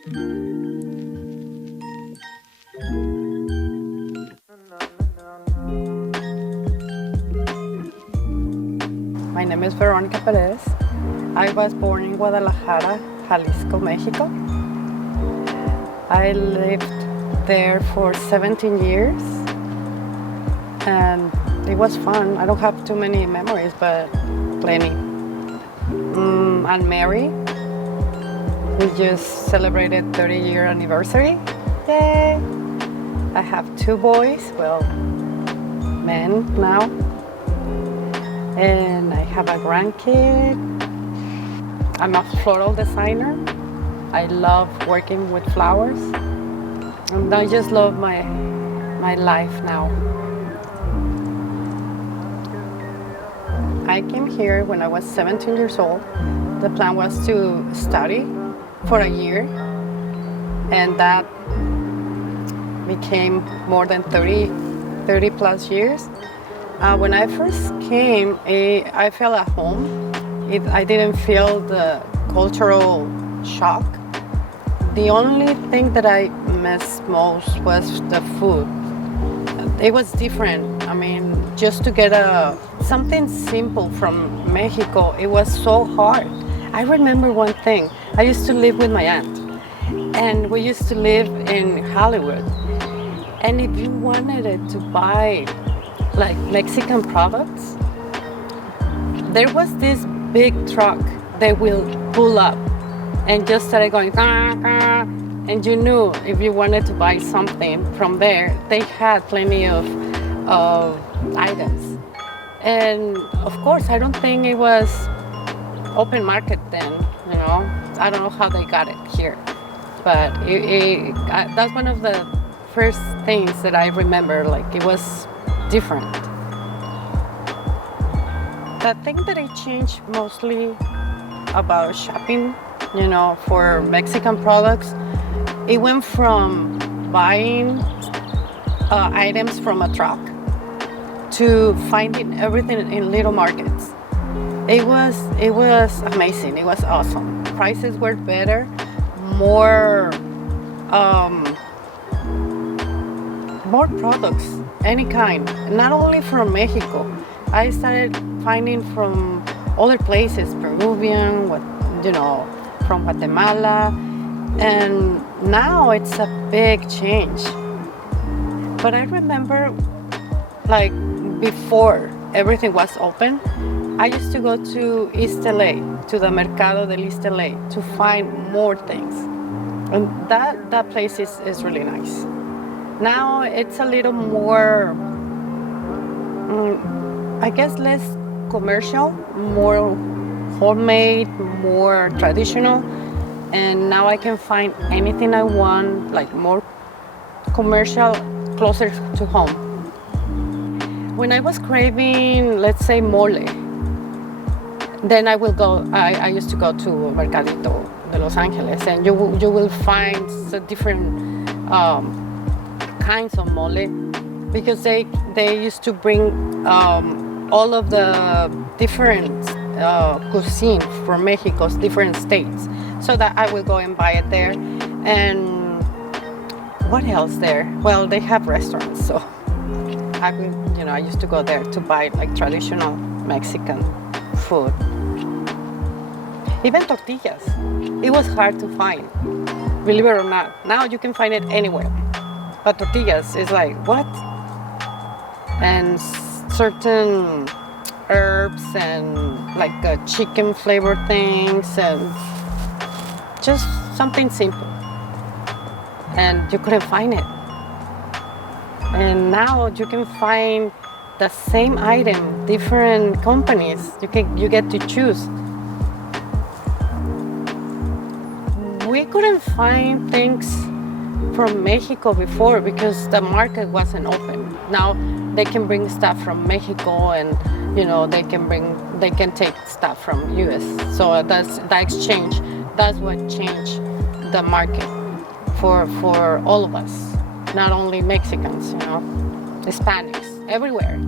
My name is Veronica Perez. I was born in Guadalajara, Jalisco, Mexico. I lived there for 17 years and it was fun. I don't have too many memories, but plenty. I'm married. We just celebrated 30-year anniversary. Yay! I have 2 boys, well, men now. And I have a grandkid. I'm a floral designer. I love working with flowers. And I just love my life now. I came here when I was 17 years old. The plan was to study for a year, and that became more than 30 plus years. When I first came, I felt at home. I didn't feel the cultural shock. The only thing that I missed most was the food. It was different. I mean, just to get something simple from Mexico, it was so hard. I remember one thing. I used to live with my aunt, and we used to live in Hollywood. And if you wanted to buy like Mexican products, there was this big truck that will pull up and just started going, "Kah, kah," and you knew if you wanted to buy something from there, they had plenty of items. And of course, I don't think it was open market then, you know. I don't know how they got it here, but that's one of the first things that I remember, like it was different. The thing that I changed mostly about shopping, you know, for Mexican products, it went from buying items from a truck to finding everything in little markets. It was amazing. It was awesome. Prices were better, more products, any kind. Not only from Mexico. I started finding from other places, Peruvian, from Guatemala, and now it's a big change. But I remember, like before everything was open, I used to go to East LA, to the Mercado del East LA, to find more things. And that place is really nice. Now it's a little more, I guess less commercial, more homemade, more traditional. And now I can find anything I want, like more commercial, closer to home. When I was craving, let's say, mole, then I used to go to Mercadito de Los Angeles, and you will find the different kinds of mole, because they used to bring all of the different cuisine from Mexico's different states, so that I will go and buy it there. And what else there? Well, they have restaurants, so I used to go there to buy like traditional Mexican food. Even tortillas, it was hard to find, believe it or not. Now you can find it anywhere, but tortillas is like, what? And certain herbs and like chicken flavored things, and just something simple, and you couldn't find it. And now you can find the same item, different companies. You get to choose. We couldn't find things from Mexico before because the market wasn't open. Now they can bring stuff from Mexico, and they can take stuff from US. So that's the exchange. That's what changed the market for all of us, not only Mexicans, Hispanics, everywhere.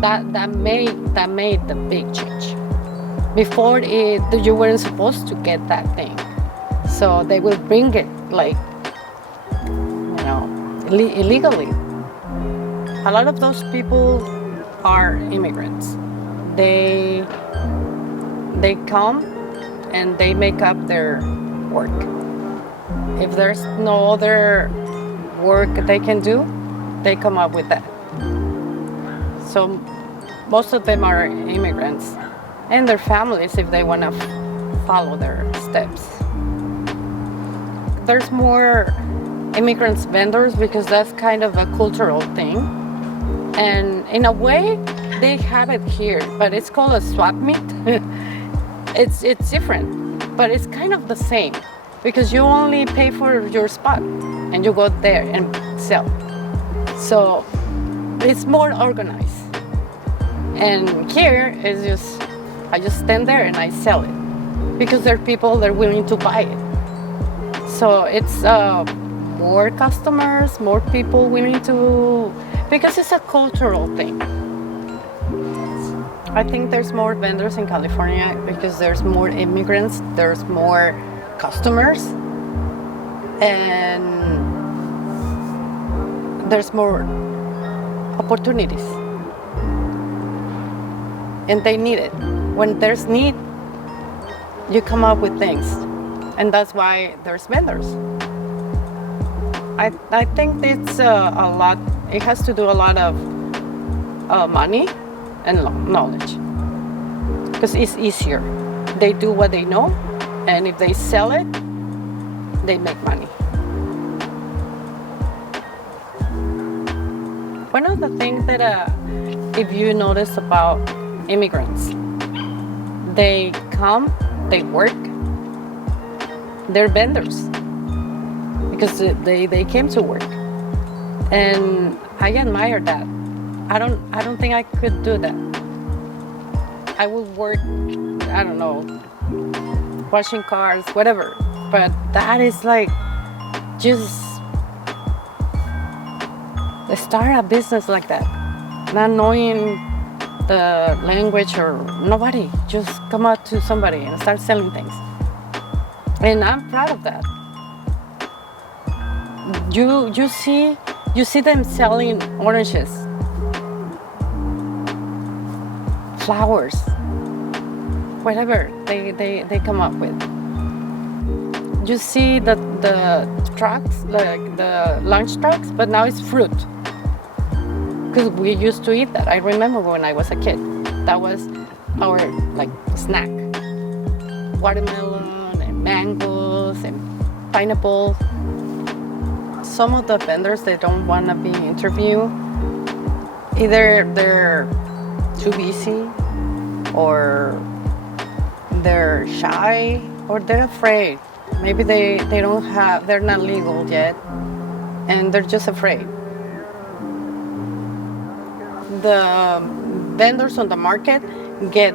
That made the big change. Before you weren't supposed to get that thing. So they will bring it like, illegally. A lot of those people are immigrants. They come and they make up their work. If there's no other work they can do, they come up with that. So most of them are immigrants and their families if they want to follow their steps. There's more immigrants vendors because that's kind of a cultural thing. And in a way, they have it here, but it's called a swap meet. It's different, but it's kind of the same because you only pay for your spot and you go there and sell. So it's more organized. And here is I just stand there and I sell it because there are people that are willing to buy it. So it's more customers, more people willing to, because it's a cultural thing. I think there's more vendors in California because there's more immigrants, there's more customers, and there's more opportunities. And they need it. When there's need, you come up with things. And that's why there's vendors. I think it's a lot, it has to do a lot of money and knowledge. Because it's easier. They do what they know, and if they sell it, they make money. One of the things that if you notice about immigrants, they come, they work, they're vendors because they came to work, and I admire that. I don't think I could do that. I would work, I don't know, washing cars, whatever, but that is like just start a business like that, not knowing the language or nobody, just come out to somebody and start selling things. And I'm proud of that. You see them selling oranges, flowers, whatever they come up with. You see the trucks, like the lunch trucks, but now it's fruit. Because we used to eat that. I remember when I was a kid, that was our like snack. Watermelon and mangoes and pineapples. Some of the vendors, they don't want to be interviewed. Either they're too busy, or they're shy, or they're afraid. Maybe they're not legal yet, and they're just afraid. The vendors on the market get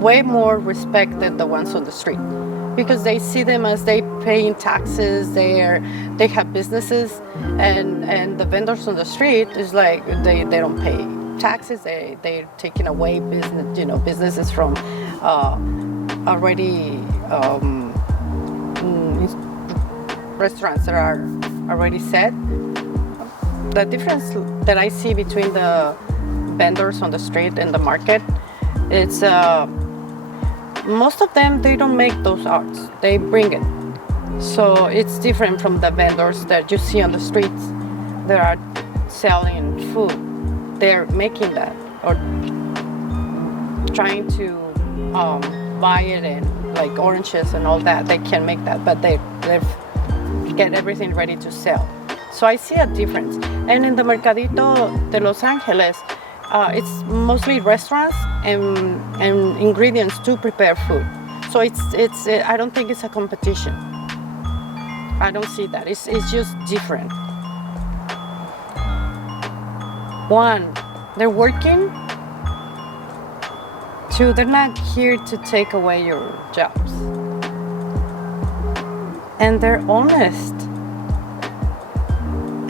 way more respect than the ones on the street because they see them as they paying taxes, they have businesses, and the vendors on the street is like they don't pay taxes, they're taking away businesses from already restaurants that are already set. The difference that I see between the vendors on the street and the market, it's most of them, they don't make those arts, they bring it. So it's different from the vendors that you see on the streets that are selling food. They're making that or trying to buy it in like oranges and all that. They can make that, but they get everything ready to sell. So I see a difference. And in the Mercadito de Los Angeles, it's mostly restaurants and ingredients to prepare food. So I don't think it's a competition. I don't see that. It's just different. One, they're working. Two, they're not here to take away your jobs. And they're honest.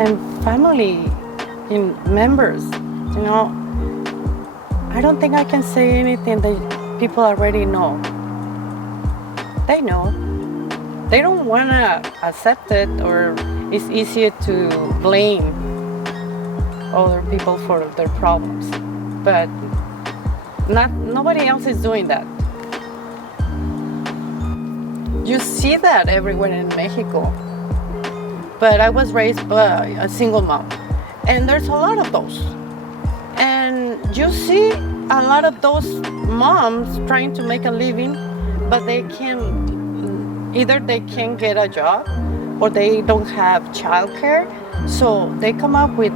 And family members, I don't think I can say anything that people already know. They know. they don't want to accept it, or it's easier to blame other people for their problems. But nobody else is doing that. You see that everywhere in Mexico. But I was raised by a single mom, and there's a lot of those. And you see a lot of those moms trying to make a living, but they can't get a job, or they don't have childcare, so they come up with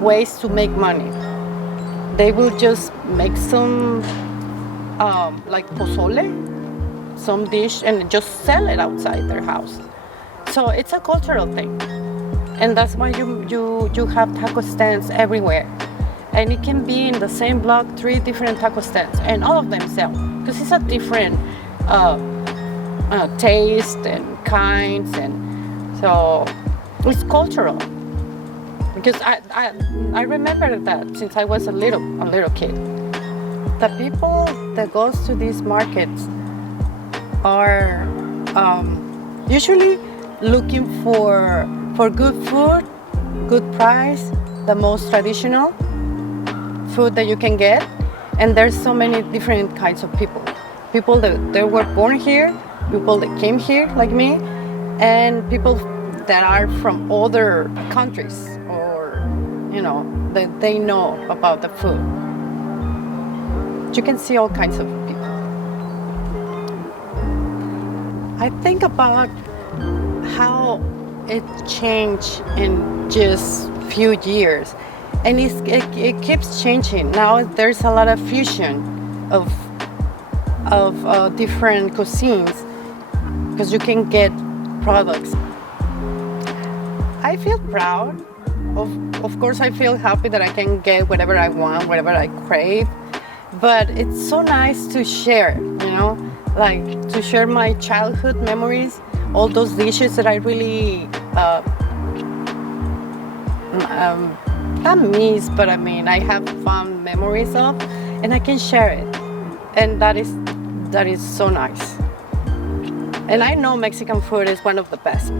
ways to make money. They will just make some like pozole, some dish, and just sell it outside their house. So it's a cultural thing, and that's why you have taco stands everywhere. And it can be in the same block 3 different taco stands, and all of them sell, because it's a different taste and kinds, and so it's cultural. Because I remember that since I was a little kid, the people that goes to these markets are usually looking for good food, good price, the most traditional food that you can get. And there's so many different kinds of people. People that they were born here, people that came here like me, and people that are from other countries, or that they know about the food. You can see all kinds of people. I think about how it changed in just few years, and it keeps changing. Now there's a lot of fusion of different cuisines, because you can get products. I feel proud. Of course, I feel happy that I can get whatever I want, whatever I crave. But it's so nice to share, like to share my childhood memories, all those dishes that I really not miss, but I have fond memories of, and I can share it, and that is so nice. And I know Mexican food is one of the best.